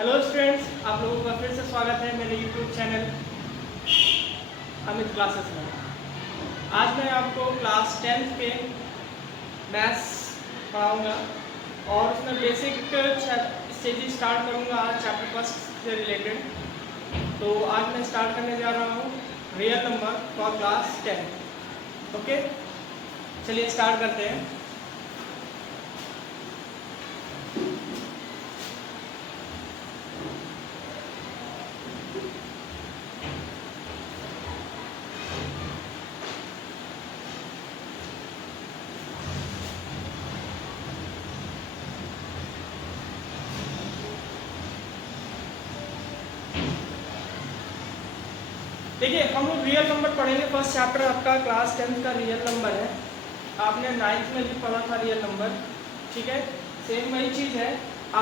Hello students, आप लोगों का फिर से स्वागत है मेरे यूट्यूब चैनल अमित क्लासेस में। आज मैं आपको क्लास 10th के मैथ्स पढ़ाऊंगा और उसमें बेसिक स्टेजेस स्टार्ट करूंगा आज चैप्टर फर्स्ट से रिलेटेड। तो आज मैं स्टार्ट करने जा रहा हूँ real number for class 10। Okay, चलिए स्टार्ट करते हैं। देखिए, हम लोग रियल नंबर पढ़ेंगे। फर्स्ट चैप्टर आपका क्लास 10th का रियल नंबर है। आपने 9th में भी पढ़ा था रियल नंबर, ठीक है। सेम वही चीज़ है,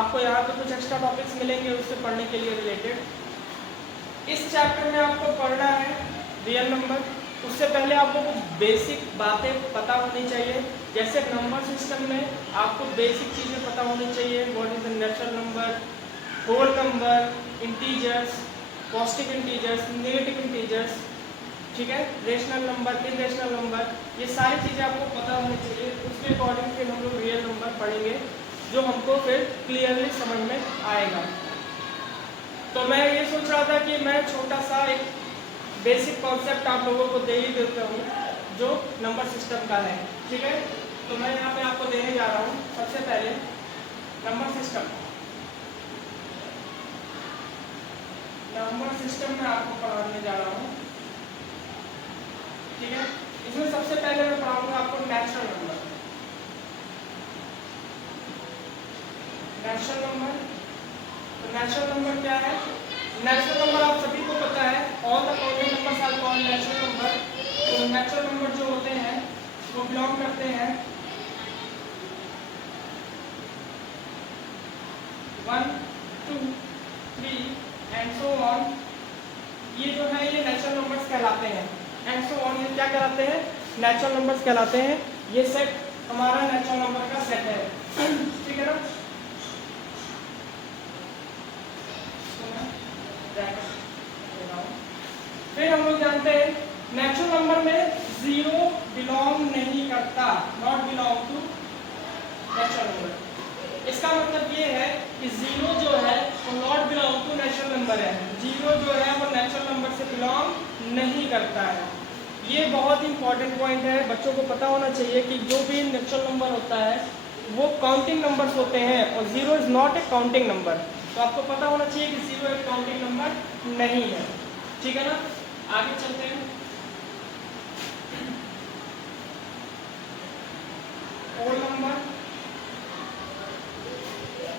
आपको यहाँ पे कुछ एक्स्ट्रा टॉपिक्स मिलेंगे उससे पढ़ने के लिए रिलेटेड। इस चैप्टर में आपको पढ़ना है रियल नंबर। उससे पहले आपको कुछ बेसिक बातें पता होनी चाहिए। जैसे नंबर सिस्टम में आपको बेसिक चीज़ें पता होनी चाहिए। What is the natural number, whole number, integers, positive integers, negative integers, ठीक है, रेशनल नंबर, इरेशनल नंबर, ये सारी चीज़ें आपको पता होनी चाहिए। उसके अकॉर्डिंग फिर हम लोग रियल नंबर पढ़ेंगे जो हमको फिर क्लियरली समझ में आएगा। तो मैं ये सोच रहा था कि मैं छोटा सा एक बेसिक कॉन्सेप्ट आप लोगों को दे ही देता हूँ जो नंबर सिस्टम का है, ठीक है। तो मैं यहाँ पे आपको देने जा रहा हूँ सबसे पहले नंबर सिस्टम। नंबर सिस्टम में आपको पढ़ाने जा रहा हूँ, ठीक है। इसमें सबसे पहले मैं पढ़ाऊंगा आपको नेचुरल नंबर। नेचुरल नंबर, तो नेचुरल नंबर क्या है? नेचुरल नंबर आप सभी को पता है, all the following numbers are called natural number. तो नेचुरल नंबर जो होते हैं वो बिलोंग करते हैं 1, 2, 3 एंड सो ऑन। ये जो है ये नेचुरल नंबर्स कहलाते हैं। एंड सो ऑन, ये क्या कहलाते हैं? नेचुरल नंबर्स कहलाते हैं। ये सेट हमारा नेचुरल नंबर का सेट है, ठीक है ना। फिर हम लोग जानते हैं नेचुरल नंबर में जीरो बिलोंग नहीं करता, not belong to natural number. इसका मतलब ये है कि जीरो जो है वो not belong to natural number है। जीरो जो है वो नेचुरल नंबर से बिलोंग नहीं करता है। ये बहुत इंपॉर्टेंट पॉइंट है, बच्चों को पता होना चाहिए कि जो भी नेचुरल नंबर होता है वो काउंटिंग नंबर्स होते हैं और zero is not a counting number. तो आपको पता होना चाहिए कि जीरो एक काउंटिंग नंबर नहीं है, ठीक है ना। आगे चलते हैं। होल नंबर,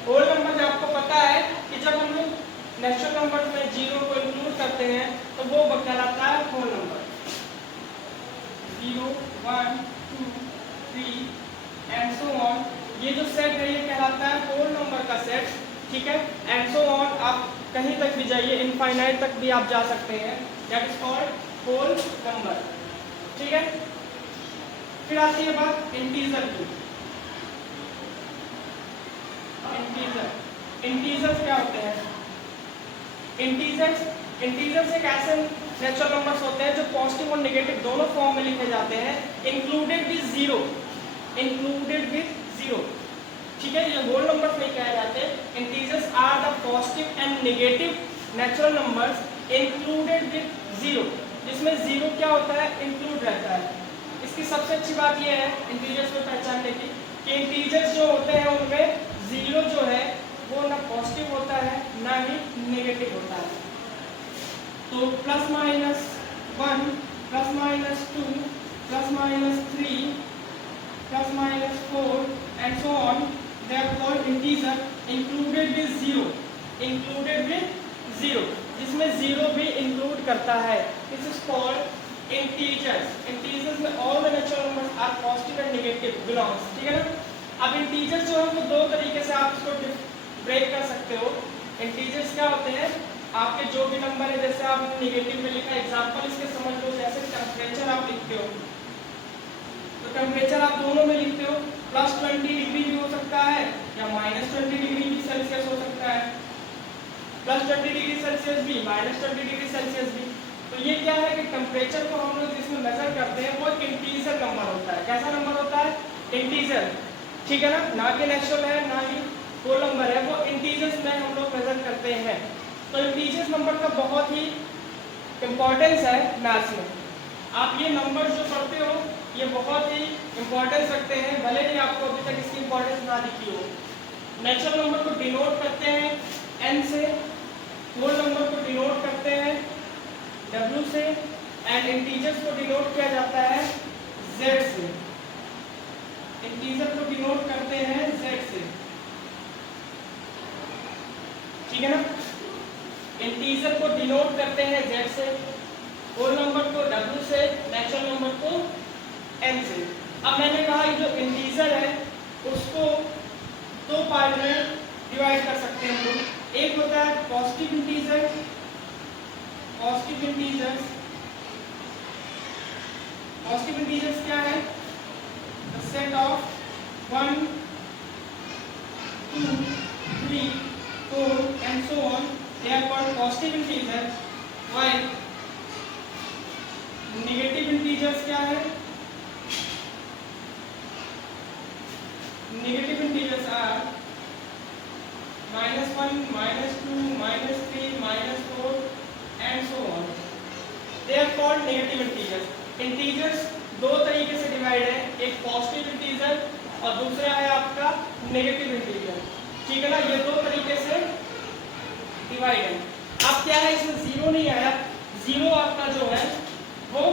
होल नंबर जो आपको पता है कि जब हम लोग नेचुरल नंबर में जीरो को इंक्लूड करते हैं तो वो कहलाता है whole number. 0, 1, 2, 3 and so on, ये जो सेट है ये कहलाता है होल नंबर का सेट, ठीक है। एंड सो ऑन, आप कहीं तक भी जाइए, इनफाइनाइट तक भी आप जा सकते हैं, that is called whole number, ठीक है। फिर आती है बात इंटीजर की। इंटीजर्स क्या होते हैं? इंटीजर्स एक ऐसे नेचुरल नंबर्स होते हैं जो पॉजिटिव और नेगेटिव दोनों फॉर्म में लिखे जाते हैं, इंक्लूडेड विद जीरो, ठीक है। ये होल नंबर्स नहीं कहे जाते। Integers are the positive and negative natural numbers included with zero, जिसमें जीरो क्या होता है? इंक्लूड रहता है। इसकी सबसे अच्छी बात यह है इंटीजर्स में पहचानने की कि इंटीजर्स जो होते हैं उनमें जीरो जो है वो ना पॉजिटिव होता है ना ही नेगेटिव होता है। तो +-1, +-2, +-3, +-4 and so on, they are called integer included with zero, जिसमें जीरो भी इंक्लूड करता है। This is called integers. Integers में all the natural numbers are positive and negative belongs, ठीक है ना। अब इंटीजर्स जो है वो दो तरीके से आप इसको ब्रेक कर सकते हो। इंटीजर्स क्या होते हैं? आपके जो भी नंबर है, जैसे आपने नेगेटिव में लिखा, एग्जांपल इसके समझ लो, जैसे टेम्परेचर आप लिखते हो तो टेम्परेचर आप दोनों में लिखते हो, +20 डिग्री भी हो सकता है या -20 डिग्री भी सेल्सियस हो सकता है, 20 डिग्री सेल्सियस भी, -20 डिग्री सेल्सियस भी। तो ये क्या है कि टेम्परेचर को हम लोग जिसमें मेजर करते हैं वो इंटीजर नंबर होता है। कैसा नंबर होता है? इंटीजर, ठीक है ना कि नेचुरल है, ना ही होल नंबर है, वो इंटीजर्स में हम लोग मेजर करते हैं। तो इंटीजर्स नंबर का बहुत ही इम्पोर्टेंस है मैथ्स में। आप ये नंबर जो पढ़ते हो ये बहुत ही इम्पोर्टेंस रखते हैं, भले ही आपको अभी तक इसकी इम्पोर्टेंस ना दिखी हो। नेचुरल नंबर को डिनोट करते हैं n से, होल नंबर को डिनोट करते हैं w से, एंड इंटीजर्स को डिनोट किया जाता है z से। इंटीजर को डिनोट करते हैं z से, ठीक है ना। इंटीजर को डिनोट करते हैं z से, होल नंबर को w से, नेचुरल नंबर को n से। अब मैंने कहा ये जो इंटीजर है उसको दो पार्ट में डिवाइड कर सकते हैं हम लोग। एक होता है positive integer, positive integers. Positive integers क्या है? The set of 1, 2, 3, 4 and so on, they are called positive integers. While negative integers क्या है? Negative integers are -1, -2, -3, -4 and so on. They are called negative integers. Integers दो तरीके से divide है, एक positive integer और दूसरा है आपका नेगेटिव इंटीजर, ठीक है ना। ये दो तरीके से डिवाइड है। अब क्या है, इसमें जीरो नहीं आया। जीरो आपका जो है वो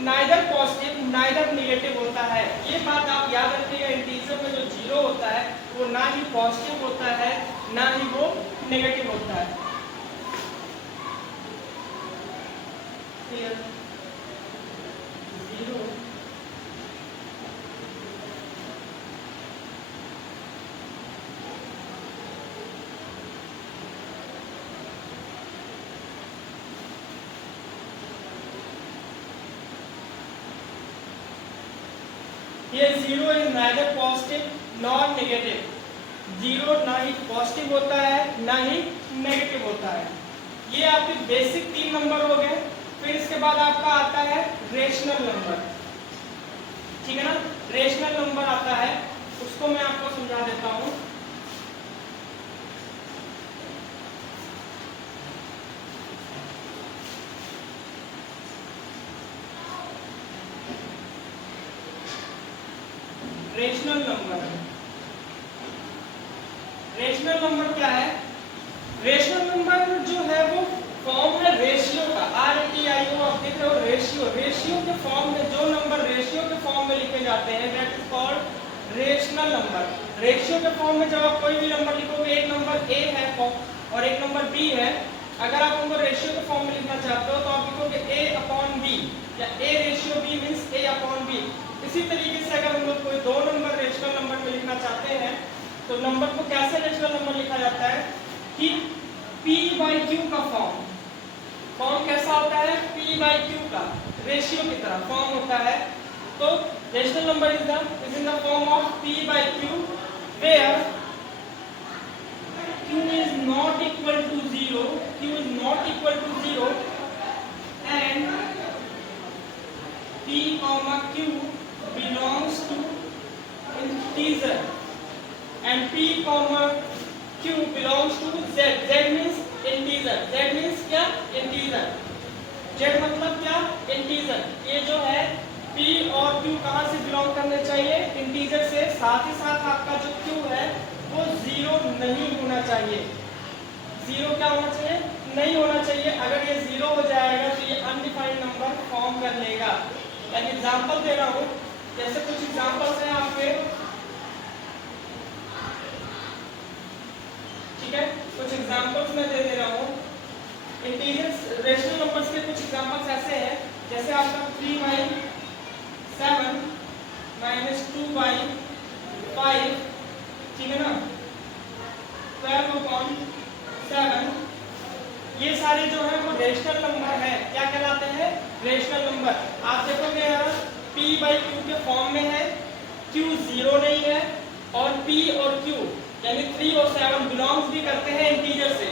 नाइदर पॉजिटिव नाइदर नेगेटिव होता है। ये बात आप याद रखिएगा, इंटीजर में जो जीरो होता है वो ना ही पॉजिटिव होता है ना ही वो नेगेटिव होता है। जीरो ये zero is neither positive nor negative. Zero ना ही पॉजिटिव होता है ना ही नेगेटिव होता है। ये आपके बेसिक 3 नंबर हो गए। फिर इसके बाद आपका आता है रेशनल नंबर, ठीक है ना। रेशनल नंबर आता है, उसको मैं आपको समझा देता हूं। रेशनल नंबर, रेशनल नंबर क्या है? रेशनल नंबर जो है वो फॉर्म है रेशियो का, RATIO आप देख रहे हो, रेशियो। रेशियो के फॉर्म में जो नंबर रेशियो के फॉर्म में लिखे जाते हैं that is called rational number. Ratio के फॉर्म में जब आप कोई भी नंबर लिखोगे, एक नंबर A है और एक नंबर B है, अगर आप उनको रेशियो के फॉर्म में लिखना चाहते हो तो आप लिखोगे A/B या A/B मींस A/B। इसी तरीके से अगर हम लोग कोई दो नंबर रेशनल नंबर में लिखना चाहते हैं तो नंबर को कैसे रेशनल नंबर लिखा जाता है कि P/Q का फॉर्म कैसा होता है? P/Q का रेशियो की तरह फॉर्म होता है। तो rational number is in the form of P/Q where Q is not equal to 0, Q is not equal to 0 and P/Q belongs to integer and P/Q belongs to Z. Z means integer. Z means क्या? integer. Z मतलब क्या? integer. ये जो है P और Q कहाँ से belong करने चाहिए? इंटीजर से। साथ ही साथ आपका जो Q है वो 0 नहीं होना चाहिए। 0 क्या होना चाहिए? नहीं होना चाहिए। अगर ये 0 हो जाएगा तो ये अनडिफाइंड नंबर फॉर्म कर लेगा। एक एग्जांपल दे रहा हूँ, जैसे कुछ एग्जांपल्स हैं आपके, ठीक है, कुछ एग्जांपल्स मैं दे रहा हूँ। इंटीजर्स रेशनल नंबर्स के कुछ एग्जांपल्स ऐसे हैं, जैसे आपका 3/7 -2/5, ठीक है ना, 12/7, ये सारे जो है वो रेशनल नंबर है। क्या कहलाते हैं? Rational number. आप देखोगे यहाँ P/Q के फॉर्म में है, Q 0 नहीं है और P और Q यानी 3 और 7 बिलोंग्स भी करते हैं इंटीजर से।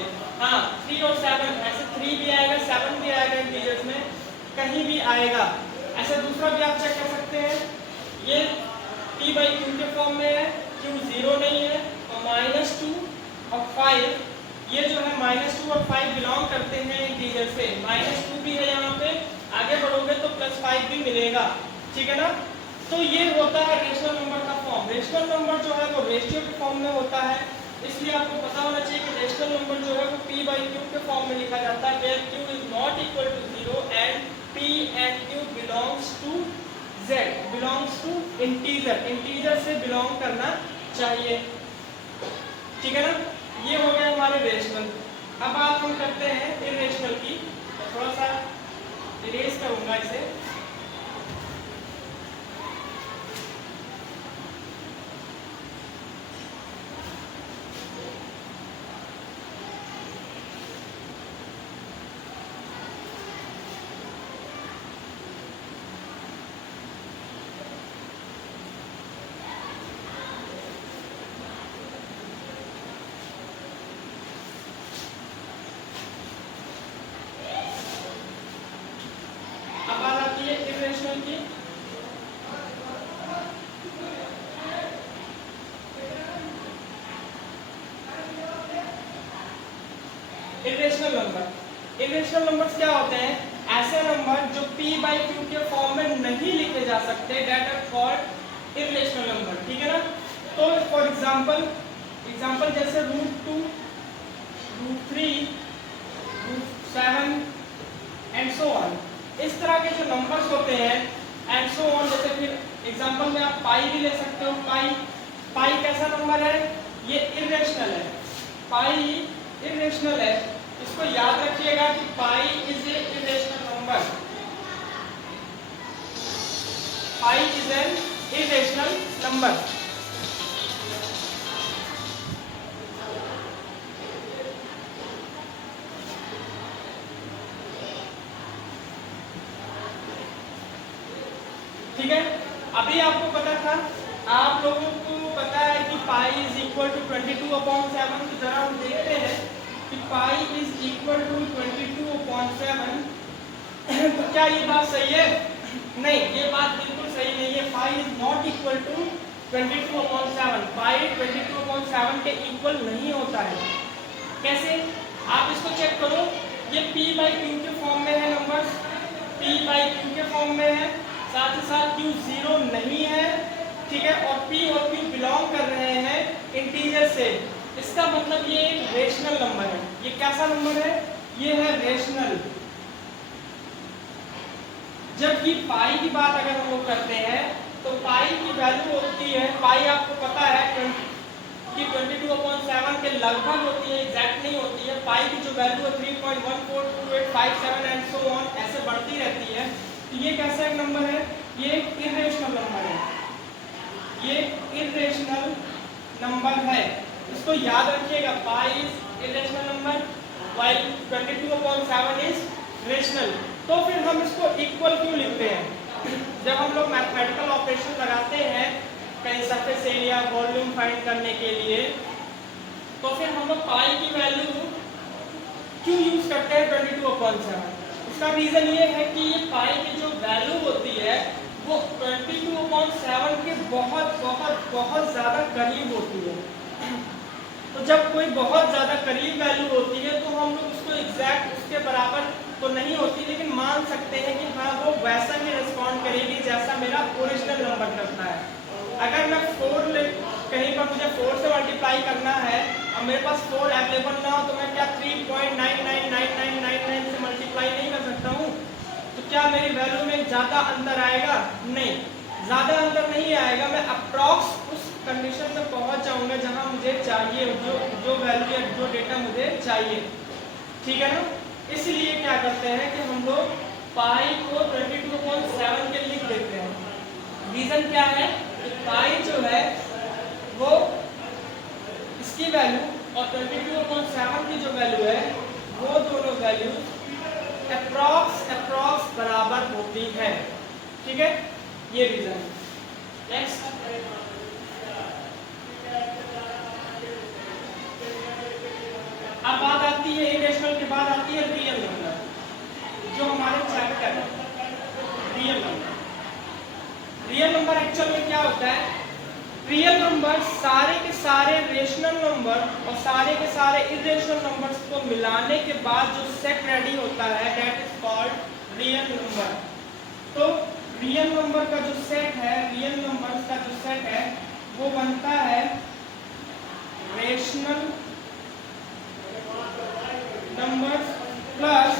कहीं भी आएगा। ऐसे दूसरा भी आप चेक कर सकते हैं, ये p बाई क्यू के फॉर्म में है, क्यू 0 नहीं है, और -2 और 5, ये जो है -2 और 5 बिलोंग करते हैं इंटीजर से। -2 भी है यहाँ पे, आगे बढ़ोगे तो +5 भी मिलेगा, ठीक है ना। तो ये होता है रेशनल नंबर का फॉर्म। रेशनल नंबर जो है वो रेशियो के फॉर्म में होता है, इसलिए आपको पता होना चाहिए कि रेशनल नंबर जो है वो p बाई क्यू के फॉर्म में लिखा जाता है, where q is not equal to 0 and p and q belongs to z, belongs to integer, integer से बिलोंग करना चाहिए, ठीक है ना। ये हो गया हमारे रेशनल। अब बात हम करते हैं इरेशनल की, थोड़ा सा इरेज करूंगा इसे। अब बात आती है इरेशनल की। इरेशनल नंबर, इरेशनल नंबर्स क्या होते हैं? ऐसे नंबर जो p बाई क्यू के फॉर्म में नहीं लिखे जा सकते, that are called irrational number, ठीक है ना। तो फॉर एग्जांपल जैसे √2, √3, √7 एंड सो ऑन, इस तरह के जो नंबर्स होते हैं एंड सो ऑन। जैसे फिर एग्जांपल में आप पाई भी ले सकते हो। पाई कैसा नंबर है? ये इरेशनल है, पाई इरेशनल है, इसको याद रखिएगा कि pi is a irrational number, pi is an irrational number. ठीक है, अभी आपको पता था, आप लोगों को पता है कि पाई इज इक्वल टू 22/7। तो जरा हम देखते हैं कि पाई इज इक्वल टू 22/7, तो क्या ये बात सही है? नहीं, ये बात बिल्कुल सही नहीं है। Pi is not equal to 22/7, pi 22/7 के इक्वल नहीं होता है। कैसे? आप इसको चेक करो, ये p बाई क्यू के फॉर्म में है, नंबर p बाई क्यू के फॉर्म में है, साथ ही साथ q 0 नहीं है, ठीक है, और p और q बिलोंग कर रहे हैं इंटीजर से। इसका मतलब ये एक रेशनल नंबर है। ये कैसा नंबर है? ये है रेशनल। जबकि पाई की बात अगर हम लोग करते हैं तो पाई की वैल्यू होती है, पाई आपको पता है कि 22/7 के लगभग होती है, एग्जैक्ट नहीं होती है। पाई की जो वैल्यू है 3.142857 एंड सो ऑन, ऐसे बढ़ती रहती है। तो ये कैसा एक नंबर है? ये एक इरेशनल नंबर है, ये इरेशनल नंबर है, इसको याद रखिएगा। Pi is irrational number while 22/7 is rational. तो फिर हम इसको इक्वल क्यों लिखते हैं? जब हम लोग मैथमेटिकल ऑपरेशन लगाते हैं कहीं सरफेस एरिया, वॉल्यूम फाइंड करने के लिए, तो फिर हम लोग पाई की वैल्यू क्यों यूज करते हैं 22/7? उसका रीजन ये है कि ये पाई की जो वैल्यू होती है वो 22/7 के बहुत बहुत बहुत ज़्यादा करीब होती है। तो जब कोई बहुत ज़्यादा करीब वैल्यू होती है तो हम लोग उसको एग्जैक्ट उसके बराबर तो नहीं होती, लेकिन मान सकते हैं कि हाँ वो वैसा ही रिस्पॉन्ड करेगी जैसा मेरा ओरिजिनल नंबर करता है। अगर मैं 4 कहीं पर मुझे 4 से मल्टीप्लाई करना है और मेरे पास 4 अवेलेबल ना हो, तो मैं क्या 3.999999 से मल्टीप्लाई नहीं कर सकता हूँ? तो क्या मेरी वैल्यू में ज़्यादा अंतर आएगा? नहीं, ज़्यादा अंतर नहीं आएगा। मैं अप्रॉक्स उस कंडीशन में पहुँच जाऊँगा जहाँ मुझे चाहिए, जो वैल्यू या जो डेटा मुझे चाहिए, ठीक है ना। इसलिए क्या करते हैं कि हम लोग पाई को 22/7 के लिख देते हैं। रीज़न क्या है? पाई जो है वो इसकी वैल्यू और 22/7 की जो वैल्यू है वो दोनों वैल्यू अप्रॉक्स बराबर होती है, ठीक है, ये रीजन। नेक्स्ट, अब बात आती है इरेशनल के बाद आती है रियल नंबर, जो हमारे चैप्टर है। Real number. Real number actual में क्या होता है? रियल नंबर सारे के सारे रेशनल नंबर और सारे के सारे इरेशनल नंबर्स को मिलाने के बाद जो सेट रेडी होता है that is called real number. तो रियल नंबर का जो सेट है, रियल नंबर्स का जो सेट है वो बनता है rational numbers plus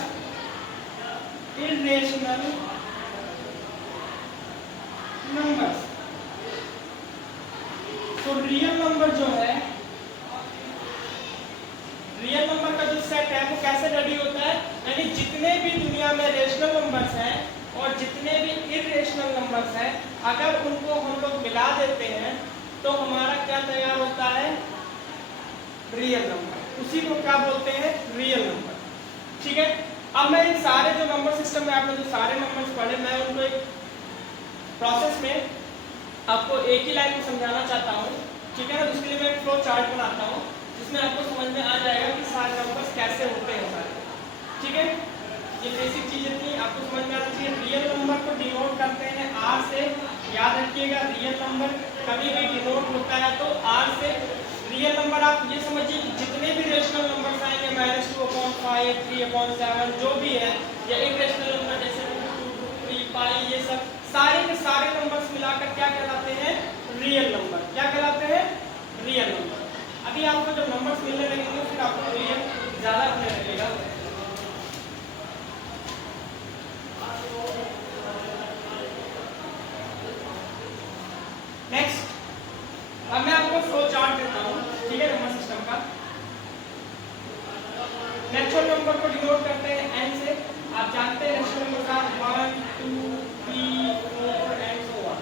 irrational numbers. तो रियल नंबर जो है, रियल नंबर का जो सेट है वो कैसे रेडी होता है? यानी जितने भी दुनिया में रेशनल नंबर्स हैं और जितने भी इरेशनल नंबर्स हैं, अगर उनको हम लोग मिला देते हैं तो हमारा क्या तैयार होता है? Real number. उसी को क्या बोलते हैं? Real number. ठीक है, अब मैं इन सारे जो नंबर सिस्टम में आपने जो सारे नंबर्स पढ़े, मैं उनको एक प्रोसेस में आपको एक ही लाइन में समझाना चाहता हूँ। ठीक है ना, उसके लिए मैं एक फ्लो चार्ट बनाता हूँ जिसमें आपको समझ में आ जाएगा कि सारे नंबर्स कैसे होते हैं सारे। ठीक है, ये बेसिक चीजें थी, आपको समझ में आना चाहिए। रियल नंबर को डिनोट करते हैं आर से, याद रखिएगा। रियल नंबर कभी भी डिनोट होता है तो आर से। रियल नंबर आप ये समझिए कि जितने भी रेशनल नंबर्स आएंगे -2/5, 3/7 जो भी है, या इरेशनल नंबर जैसे 2, 2, 3, पाई, ये सब सारे के सारे नंबर्स मिलाकर क्या कहलाते हैं? Real number. क्या कहलाते हैं? Real number. अभी आपको जब नंबर्स मिलने लगेंगे फिर आपको रियल ज्यादा मिलने लगेगा। नेक्स्ट, अब मैं आपको फ्लो चार्ट देता हूँ। ठीक है, नंबर सिस्टम का। नेचुरल नंबर को डिनोट करते हैं एन से। आप जानते हैं नेचुरल नंबर का 1, 2, 3, 4 एंड सो ऑन।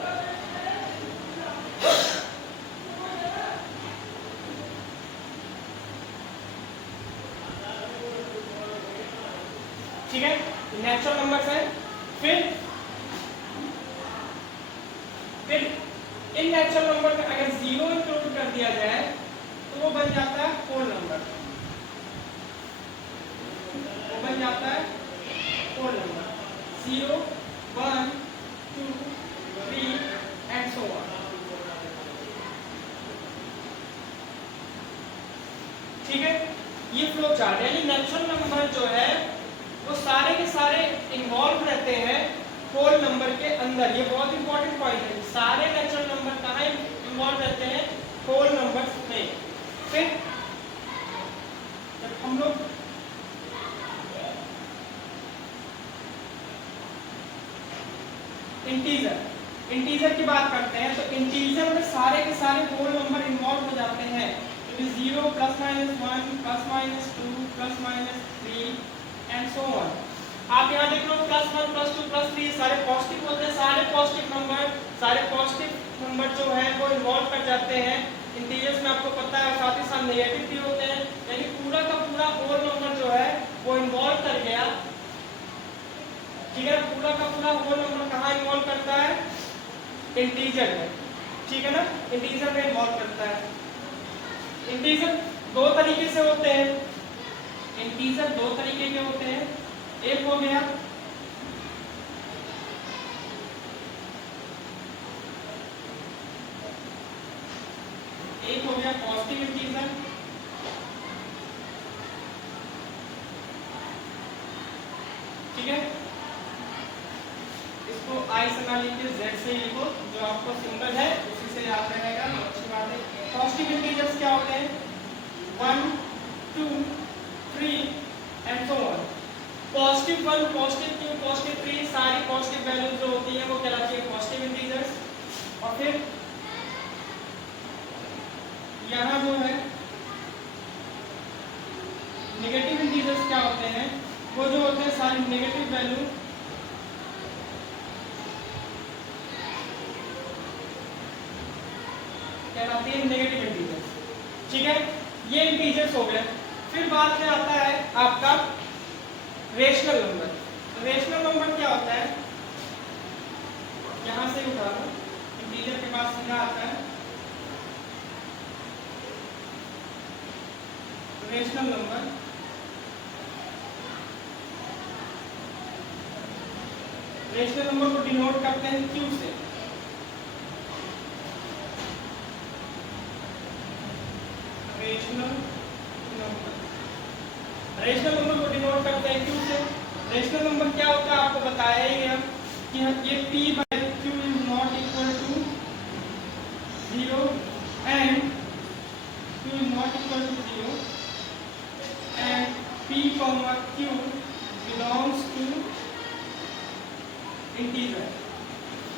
ठीक है, नेचुरल नंबर्स है। फिर इन नेचुरल नंबर में अगर 0 इंक्लूड कर दिया जाए तो वो बन जाता है होल नंबर। वो बन जाता है whole number. 0, 1, 2, 3 and so on. ठीक है, ये फ्लो चार्ट है। यानी नेचुरल नंबर जो है वो सारे के सारे इन्वॉल्व रहते हैं होल नंबर के अंदर। ये बहुत इंपॉर्टेंट पॉइंट है। सारे नेचुरल नंबर कहाँ इन्वॉल्व रहते हैं? होल नंबर्स में। फिर जब हम लोग इंटीजर की बात करते हैं तो इंटीजर में सारे के सारे होल नंबर इन्वॉल्व हो जाते हैं। 0, ±1, ±2, ±3 एंड सो ऑन। आप यहाँ देख लो +1, +2, +3 सारे पॉजिटिव होते हैं। सारे पॉजिटिव नंबर जो है वो इन्वॉल्व कर जाते हैं इंटीजर्स में, आपको पता है। साथ ही साथ नेगेटिव भी होते हैं। यानी पूरा का पूरा होल नंबर जो है वो इन्वॉल्व कर गया। ठीक है, पूरा का पूरा होल नंबर कहाँ इन्वॉल्व करता है? इंटीजर में। ठीक है ना, इंटीजर में इन्वॉल्व करता है। इंटीजर दो तरीके से होते हैं। इंटीजर दो तरीके के होते हैं। एक हो गया पॉजिटिव इंटीजर। ठीक है, इसको आई से ना लिख के जेड से लिखो, जो आपको सिंबल है उसी से याद रहेगा। अच्छी बात है। पॉजिटिव इंटीजर्स क्या होते हैं? 1, 2, 3 and so on. Positive 1, positive 2, positive 3 सारी पॉजिटिव वैल्यूज जो होती हैं वो कहलाती है पॉजिटिव इंटीजर्स। और फिर यहाँ जो है नेगेटिव इंटीजर्स क्या होते हैं? वो जो होते हैं सारी नेगेटिव वैल्यू कहलाती है नेगेटिव इंटीजर्स। ठीक है, ये इंटीजर्स हो गए। फिर बाद में आता है आपका रेशनल नंबर। रेशनल नंबर क्या होता है? यहां से उठा लो, इंटीजर के पास सीधा आता है रेशनल नंबर। रेशनल नंबर को डिनोट करते हैं क्यू से। रेशनल नंबर को डिनोट करते हैं क्यू से। रेशनल नंबर क्या होता है आपको बताया ही गया कि ये p by q is not equal to 0 and q is not equal to 0 and p comma q belongs to integer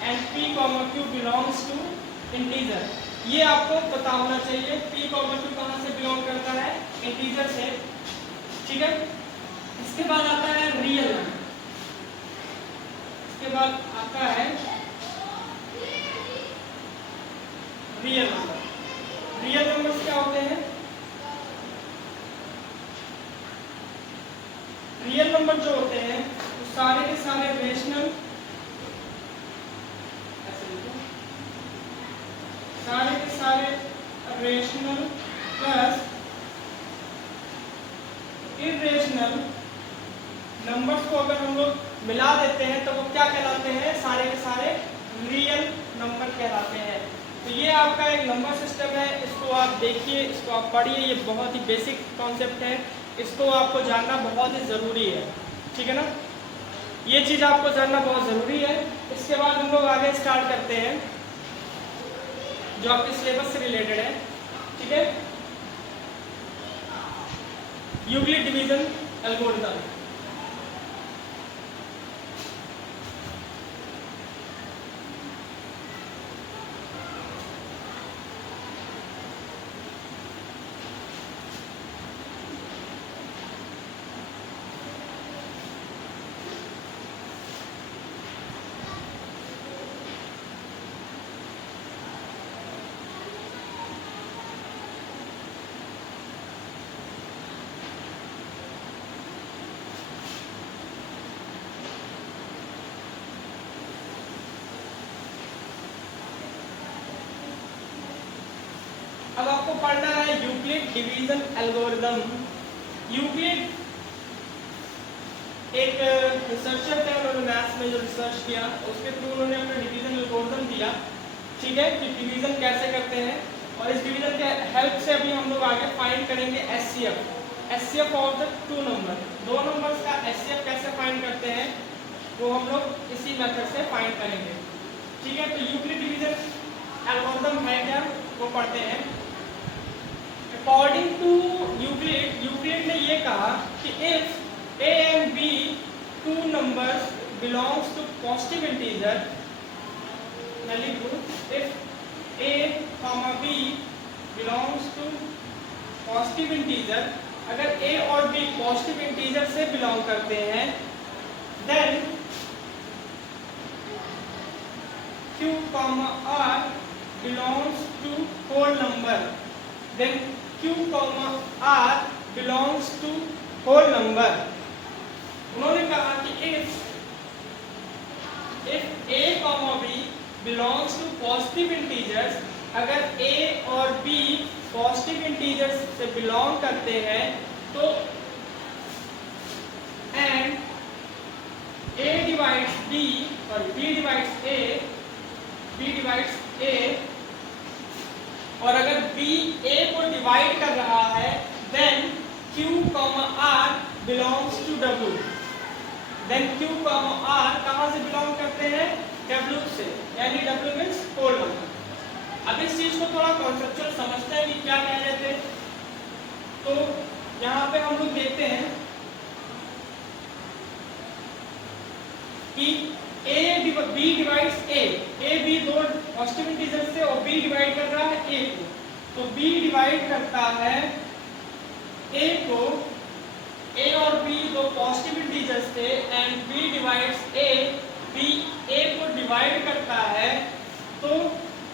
and p comma q belongs to integer. ये आपको पता होना चाहिए p कॉमा q कहाँ से बिलोंग करता है, integer से, ठीक है। इसके बाद आता है रियल नंबर, इसके बाद आता है रियल नंबर। रियल नंबर्स क्या होते हैं? रियल नंबर जो होते हैं वो सारे के सारे रेशनल, सारे के सारे रेशनल प्लस इरेशनल नंबर्स को अगर हम लोग मिला देते हैं तो वो क्या कहलाते हैं? सारे के सारे रियल नंबर कहलाते हैं। तो ये आपका एक नंबर सिस्टम है, इसको आप देखिए, इसको आप पढ़िए, ये बहुत ही बेसिक कॉन्सेप्ट है, इसको आपको जानना बहुत ही ज़रूरी है, ठीक है ना। ये चीज़ आपको जानना बहुत ज़रूरी है। इसके बाद हम लोग आगे स्टार्ट करते हैं जो आपके सिलेबस से रिलेटेड है, ठीक है। Euclid division algorithm. अब आपको पढ़ना है यूक्लिड डिवीजन एल्गोरिथम। यूक्लिड एक रिसर्चर थे, उन्होंने मैथ्स में जो रिसर्च किया उसके थ्रू उन्होंने अपना डिवीजन एल्गोरिथम दिया, ठीक है, कि डिवीजन कैसे करते हैं। और इस डिवीजन के हेल्प से अभी हम लोग आगे फाइंड करेंगे HCF of the two number. दो नंबर्स का एचसीएफ कैसे फाइंड करते हैं वो हम लोग इसी मेथड से फाइंड करेंगे, ठीक है। तो यूक्लिड डिवीजन एल्गोरिथम है क्या, वो पढ़ते हैं। अकॉर्डिंग टू यूक्लिड ने ये कहा कि if a and b two numbers belongs to positive integer, मैं लिख दूं if a comma b belongs to positive integer, अगर a और b पॉजिटिव इंटीजर से बिलोंग करते हैं then q comma r belongs to whole number, then q comma r belongs to whole number। उन्होंने कहा कि if a comma b belongs to positive integers, अगर a और b पॉजिटिव इंटीजर्स से belong करते हैं तो and a divides b और b divides a और अगर b a को डिवाइड कर रहा है then q r belongs to w, then q r कहाँ से बिलोंग करते हैं? w से, यानी w मीन्स होल नंबर। अब इस चीज को थोड़ा कॉन्सेप्चुअल समझते हैं कि क्या कह रहे थे। तो यहाँ पे हम लोग देखते हैं कि b डिवाइड्स a b दो पॉजिटिव इंटीजर्स थे और b डिवाइड कर रहा है a को, तो b डिवाइड करता है a को, a और b दो पॉजिटिव इंटीजर्स थे and b divides a, b a को डिवाइड करता है तो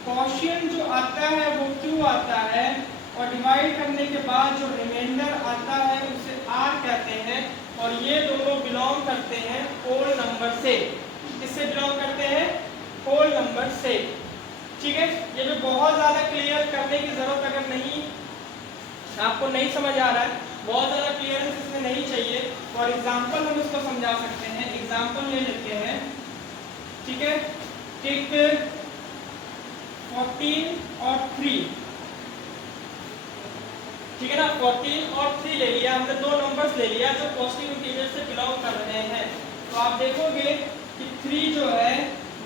क्वोशिएंट जो आता है वो q आता है और डिवाइड करने के बाद जो रिमाइंडर आता है उसे r कहते हैं और ये दोनों बिलोंग करते हैं होल नंबर से। किससे बिलोंग करते हैं? होल नंबर से, ठीक है। ये भी बहुत ज़्यादा क्लियर करने की ज़रूरत अगर नहीं, आपको नहीं समझ आ रहा है, बहुत ज़्यादा क्लियरेंस इसमें नहीं चाहिए, और एग्जांपल हम इसको समझा सकते हैं। एग्जांपल ले लेते हैं ठीक है, टिक 14 और 3, ठीक है ना, 14 और 3 ले लिया हमने, दो नंबर्स ले लिया जो पॉजिटिव इंटीजर से बिलोंग कर रहे हैं। तो आप देखोगे कि 3 जो है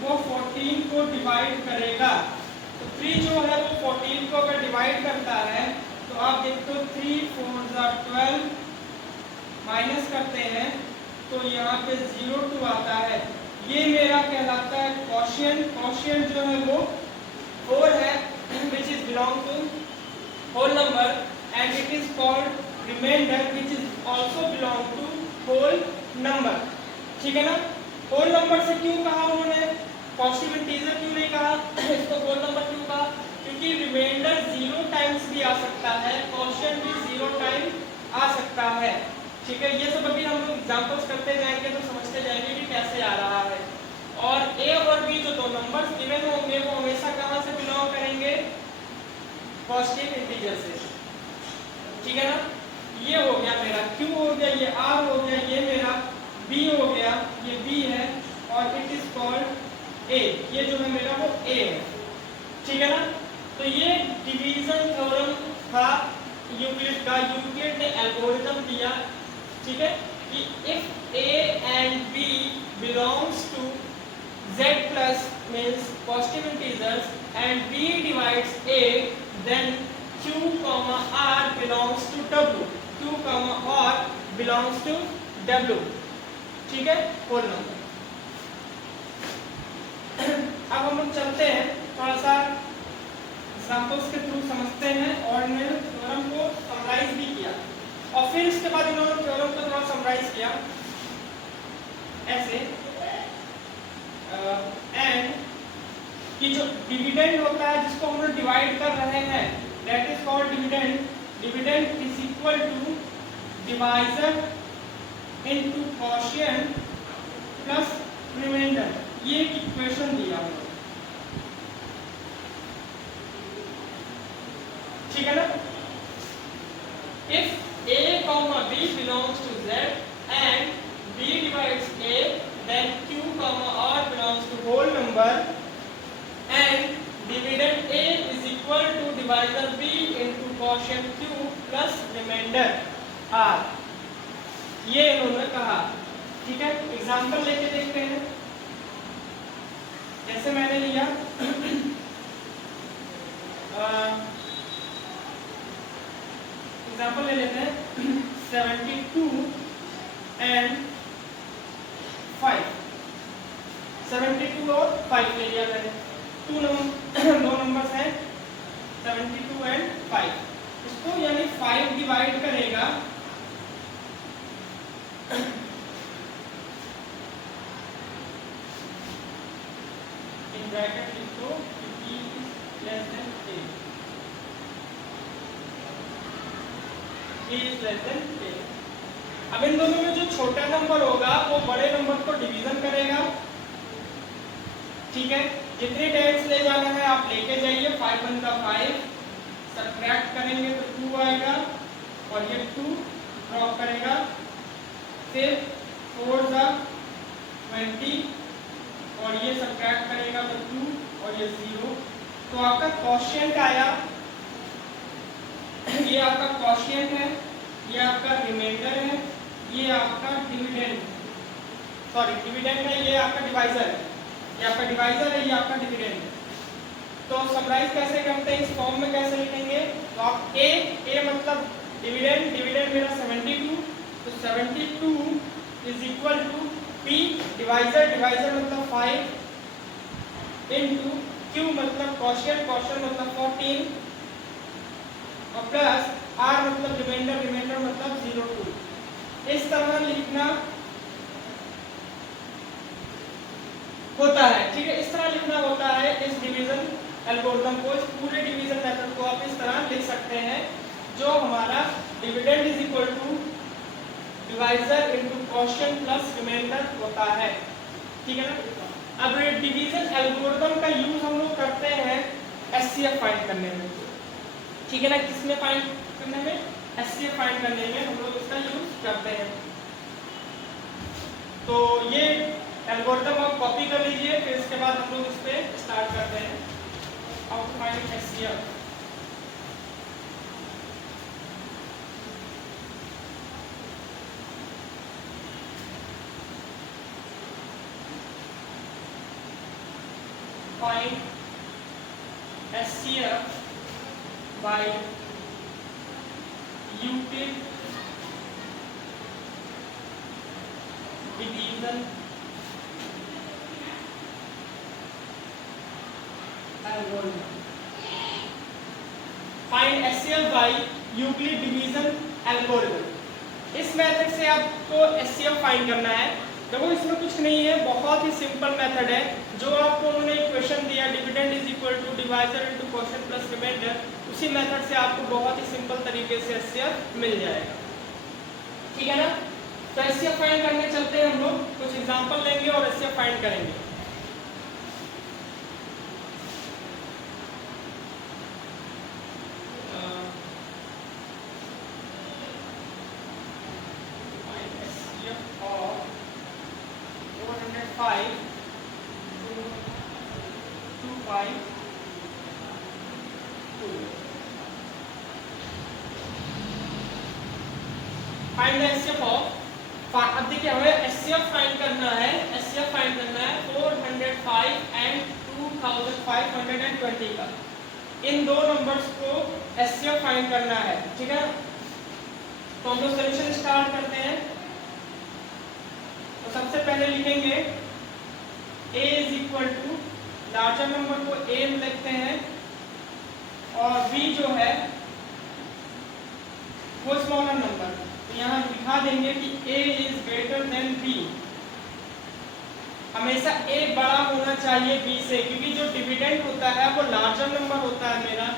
वो 14 को डिवाइड करेगा। तो 3 जो है वो 14 को अगर डिवाइड करता है तो आप देखते हो 3 4 12 माइनस करते हैं तो यहाँ पे 0 2 आता है। ये मेरा कहलाता है क्वोशिएंट। क्वोशिएंट जो है वो 4 है which is belong to whole number and it is called remainder which is also belong to whole number। ठीक है ना, होल नंबर से क्यों कहा उन्होंने, पॉजिटिव इंटीजर क्यों नहीं कहा, इसको होल नंबर क्यों कहा, क्योंकि रिमाइंडर 0 टाइम्स भी आ सकता है, क्वोशिएंट भी 0 टाइम आ सकता है। ठीक है, ये सब अभी हम लोग एग्जांपल्स करते जाएंगे तो समझते जाएंगे कि कैसे आ रहा है। और ए और बी जो दो नंबर्स गिवन होंगे वो हमेशा कहां से बिलोंग करेंगे, पॉजिटिव इंटीजर से। ठीक है ना, ये हो गया मेरा क्यू हो गया, ये आर हो गया, ये मेरा बी हो गया, ये बी है और इट इज कॉल्ड ए, ये जो है मेरा वो ए है। ठीक है ना, तो ये डिवीजन थ्योरम था यूक्लिड का। यूक्लिड ने एल्गोरिथम दिया, ठीक है, कि if A and B belongs to z plus means positive integers and b divides a then q comma r belongs to w, q comma r belongs to w। ठीक है, whole number. अब हम लोग चलते हैं थोड़ा सा एग्जांपल्स के थ्रू समझते हैं और इन्होंने थ्योरम को समराइज भी किया और फिर इसके बाद इन्होंने थ्योरम को थोड़ा समराइज किया ऐसे एंड कि जो डिविडेंड होता है जिसको हम लोग डिवाइड कर रहे हैं that is called dividend. Dividend is equal to divisor into quotient plus remainder. ये एक इक्वेशन दिया हुआ, ठीक है ना। If a comma b belongs to z and b divides a then q comma r belongs to whole number and dividend a is equal to divisor b into quotient q plus remainder r। ये इन्होंने कहा, ठीक है। Example लेके देखते हैं, जैसे मैंने लिया एग्जांपल ले लेते हैं 72 एंड 5। 72 और 5 ले लिया मैंने, दो नंबर्स हैं 72 एंड 5। इसको यानी 5 डिवाइड करेगा इन ब्रैकेट लिखो b is less than a, b is less than a। अब इन दोनों में जो छोटा नंबर होगा वो बड़े नंबर को डिवीजन करेगा, ठीक है। जितने टाइम्स ले जाना है आप लेके जाइए, 5 1 का 5, सब्ट्रैक्ट करेंगे तो 2 आएगा और ये 2 ड्रॉप करेगा, फिर 4 का 20 और ये सब्ट्रैक्ट करेगा तो 2 और ये 0। तो आपका क्वोशिएंट आया, ये आपका क्वोशिएंट है, ये आपका रिमाइंडर है, ये आपका डिविडेंड, सॉरी डिविडेंड है, ये आपका डिवाइजर है, ये आपका डिवाइजर है, ये आपका डिविडेंड है। तो समराइज कैसे करते हैं, इस फॉर्म में कैसे लिखेंगे, तो आप ए मतलब डिविडेंड, डिविडेंड मेरा 72, तो 72 is equal to P divisor, divisor मतलब 5 इनटू क्यू मतलब क्वोशिएंट, क्वोशिएंट मतलब 14 और प्लस आर मतलब रिमाइंडर, रिमाइंडर मतलब 0 2। इस तरह लिखना होता है, ठीक है। इस तरह लिखना होता है इस डिवीजन एल्गोरिथम को, इस पूरे डिवीजन मेथड को आप इस तरह लिख सकते हैं, जो हमारा dividend is equal to divisor into quotient plus remainder होता है, ठीक है ना। अब डिवीजन एल्गोरिथम का यूज हम लोग करते हैं एचसीएफ फाइंड करने में, ठीक है ना। किसमें फाइंड करने में, एचसीएफ फाइंड करने में हम लोग इसका यूज करते हैं। तो ये एल्गोरिथम आप कॉपी कर लीजिए, फिर इसके बाद हम लोग इस पे स्टार्ट करते हैं। How to find HCF. Find SCF by Euclid division algorithm. Find SCF by Euclid division algorithm. इस मेथड से आपको SCF फाइंड करना है। देखो इसमें कुछ नहीं है, बहुत ही सिंपल मेथड है। जो आपको उन्होंने इक्वेशन दिया dividend is equal to divisor into quotient plus remainder, उसी मेथड से आपको बहुत ही सिंपल तरीके से एचसीएफ मिल जाएगा। ठीक है ना? तो एचसीएफ फाइंड करने चलते हैं हम लोग, कुछ एग्जांपल लेंगे और एचसीएफ फाइंड करेंगे। फाइंड एचसीएफ ऑफ, अब देखिए हमें एचसीएफ फाइंड करना है। एचसीएफ फाइंड करना है 405 एंड 2520 का, इन दो नंबर्स को एचसीएफ फाइंड करना है। ठीक है, तो हम लोग सॉल्यूशन स्टार्ट करते हैं। तो सबसे पहले लिखेंगे a is equal to, larger number को a लिखते हैं और b जो है वो स्मॉलर नंबर, तो यहाँ दिखा देंगे कि a is greater than b। हमेशा a बड़ा होना चाहिए b से, क्योंकि जो डिविडेंड होता है वो लार्जर नंबर होता है मेरा,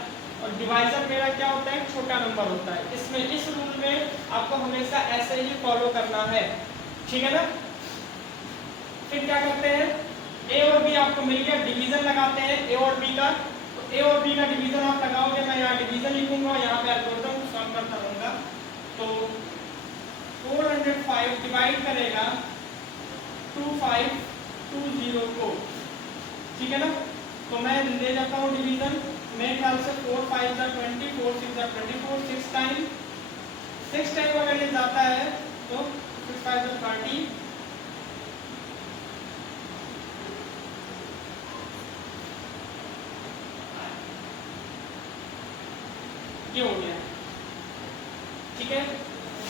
और डिवाइजर मेरा क्या होता है, छोटा नंबर होता है। इसमें इस रूल में आपको हमेशा ऐसे ही फॉलो करना है। ठीक है ना? फिर क्या करते हैं, a और b आपको मिल गया, डिवीजन लगाते हैं a और b का। तो a और b का डिवीजन आप लगाओगे, मैं यहाँ डिवीजन लिखूंगा, यहाँ पे एल्गोरिथम सॉल्व करता रहूंगा। तो 405 डिवाइड करेगा 2520 को। ठीक है ना? तो मैं ले जाता हूँ डिवीजन, मेरे ख्याल से 4 5 जा 20, 4 6 जा 24, 6 टाइम अगर ये जाता है तो 6 5 जा 30, ये हो गया। ठीक है,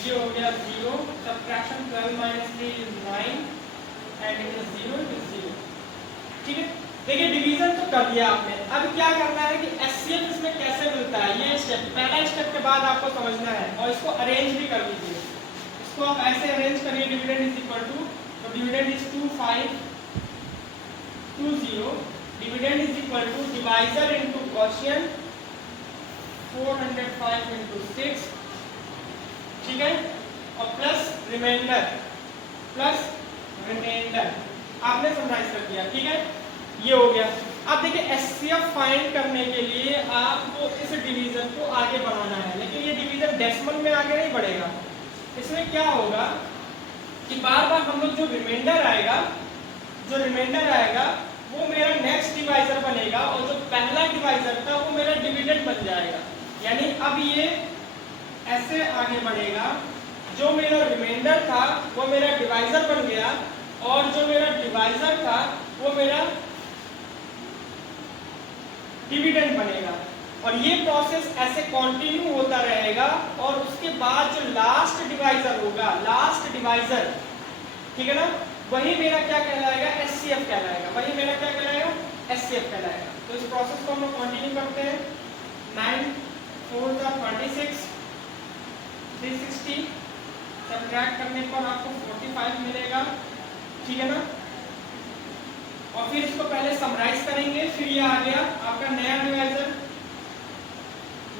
ये हो गया 0, subtraction 12 - 3 is 9 and it is 0, it is 0। ठीक है, देखिए डिवीजन तो कर दिया आपने। अब क्या करना है कि एचसीएफ इसमें कैसे मिलता है, ये स्टेप, पहला स्टेप के बाद आपको समझना है, और इसको अरेंज भी कर लीजिए। इसको आप ऐसे अरेंज करिए, डिविडेंड इज इक्वल टू, तो dividend is 2520, dividend is equal to divisor into quotient 405 into 6, ठीक है, और प्लस रिमाइंडर, आपने समराइज कर दिया। ठीक है, ये हो गया। अब देखिए एचसीएफ फाइंड करने के लिए आपको इस डिवीजन को आगे बढ़ाना है, लेकिन ये डिवीजन डेसिमल में आगे नहीं बढ़ेगा। इसमें क्या होगा कि बार बार हम लोग जो रिमाइंडर आएगा वो मेरा नेक्स्ट डिवाइजर बनेगा, और जो पहला डिवाइजर था वो मेरा डिविडेंड बन जाएगा। यानी अब ये ऐसे आगे बढ़ेगा, जो मेरा रिमाइंडर था वो मेरा डिवाइजर बन गया, और जो मेरा डिवाइजर था वो मेरा डिविडेंड बनेगा। और ये प्रोसेस ऐसे कंटिन्यू होता रहेगा, और उसके बाद जो लास्ट डिवाइजर होगा, ठीक है ना, वही मेरा क्या कहलाएगा, एचसीएफ कहलाएगा। वही मेरा क्या कहलाएगा, एचसीएफ कहलाएगा। तो इस प्रोसेस को हम लोग कंटिन्यू करते हैं। 9 4 जा 26, 360 सब्ट्रैक्ट करने पर आपको 45 मिलेगा। ठीक है ना? और फिर इसको पहले समराइज करेंगे, फिर ये आ गया आपका नया डिवाइजर,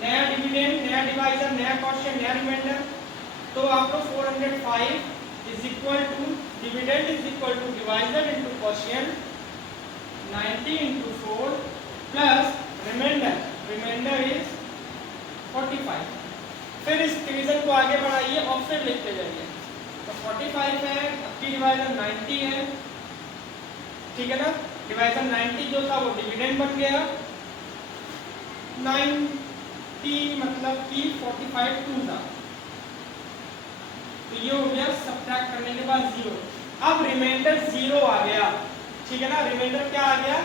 नया डिविडेंड, नया डिवाइजर, नया क्वोशिएंट, नया रिमाइंडर। तो आपको 405 is equal to dividend is equal to divisor into quotient 90 into 4 plus reminder is 45। फिर इस डिवीजन को आगे बढ़ाइए और फिर लिखते जाइए। तो 45 है, आपकी डिवाइजर 90 है, ठीक है ना। डिवाइजर 90 जो था वो डिविडेंड बन गया, 90 मतलब कि 45 टू था, तो ये हो गया सब्ट्रैक्ट करने के बाद 0। अब रिमाइंडर 0 आ गया, ठीक है ना। रिमाइंडर क्या आ गया,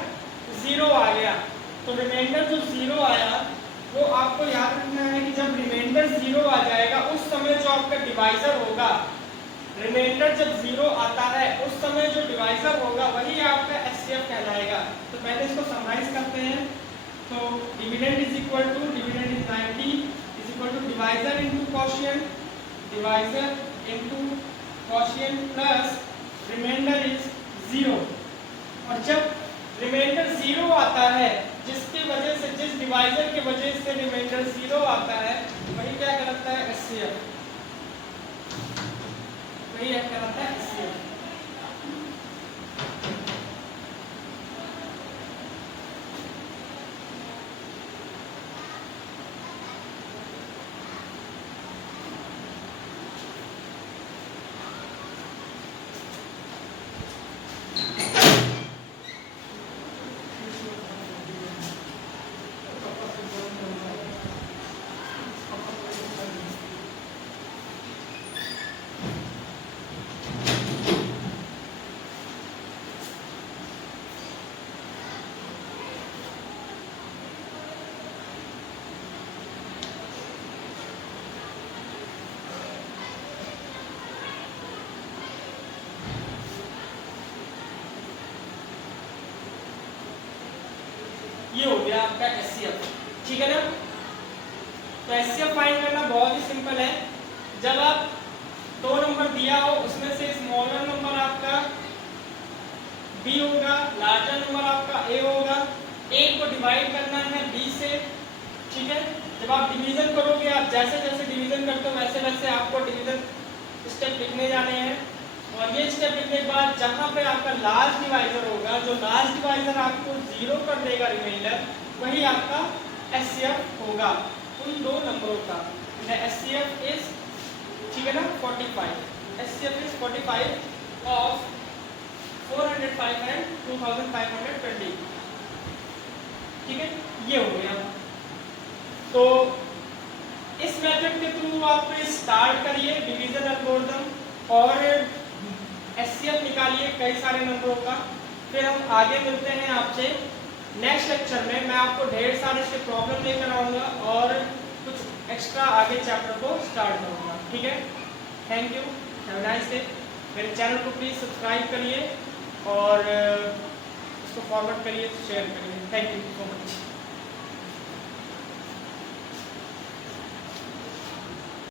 0 आ गया। तो रिमाइंडर जो 0 आया वो आपको याद रखना है कि जब रिमाइंडर 0 आ जाएगा उस समय जो आपका डिवाइजर होगा, रिमाइंडर जब 0 आता है उस समय जो डिवाइजर होगा वही आपका एचसीएफ कहलाएगा। तो पहले इसको समराइज करते हैं। तो dividend is equal to, dividend is 90 is equal to divisor into quotient, divisor into quotient plus reminder is 0। और जब रिमाइंडर 0 आता है, जिसकी वजह से, जिस डिवाइजर की वजह से रिमाइंडर 0 आता है, वही क्या कहलाता है, एचसीएफ। वही क्या कहलाता है, एचसीएफ। ये हो गया आपका एचसीएफ, ठीक है ना। तो एचसीएफ फाइंड करना बहुत ही सिंपल है। जब आप 2 नंबर दिया हो उसमें से स्मॉलर नंबर आपका बी होगा, लार्जर नंबर आपका ए होगा, ए को डिवाइड करना है बी से, ठीक है। जब आप डिवीजन करोगे, आप जैसे जैसे डिवीजन करते हो वैसे वैसे आपको डिवीजन स्टेप लिखने जाने हैं। और ये स्टेप लिखने के बाद जहाँ पे आपका लार्ज डिवाइजर होगा, जो लार्ज डिवाइजर आपको 0 कर देगा रिमाइंडर, वही आपका एचसीएफ होगा उन 2 नंबरों का। एचसीएफ इज, ठीक है ना, 45। एचसीएफ इज 45 ऑफ 405 एंड 2520, ठीक है। ये हो गया। तो इस मेथड के थ्रू आप स्टार्ट करिए डिवीजन एल्गोरिथम और एचसीएफ निकालिए कई सारे नंबरों का। फिर हम आगे मिलते हैं आपसे नेक्स्ट लेक्चर में। मैं आपको ढेर सारे इसके प्रॉब्लम लेकर आऊँगा और कुछ एक्स्ट्रा आगे चैप्टर को स्टार्ट करूँगा, ठीक है। Thank you, have a nice day. मेरे चैनल को प्लीज़ सब्सक्राइब करिए और इसको फॉरवर्ड करिए, शेयर करिए। Thank you so much.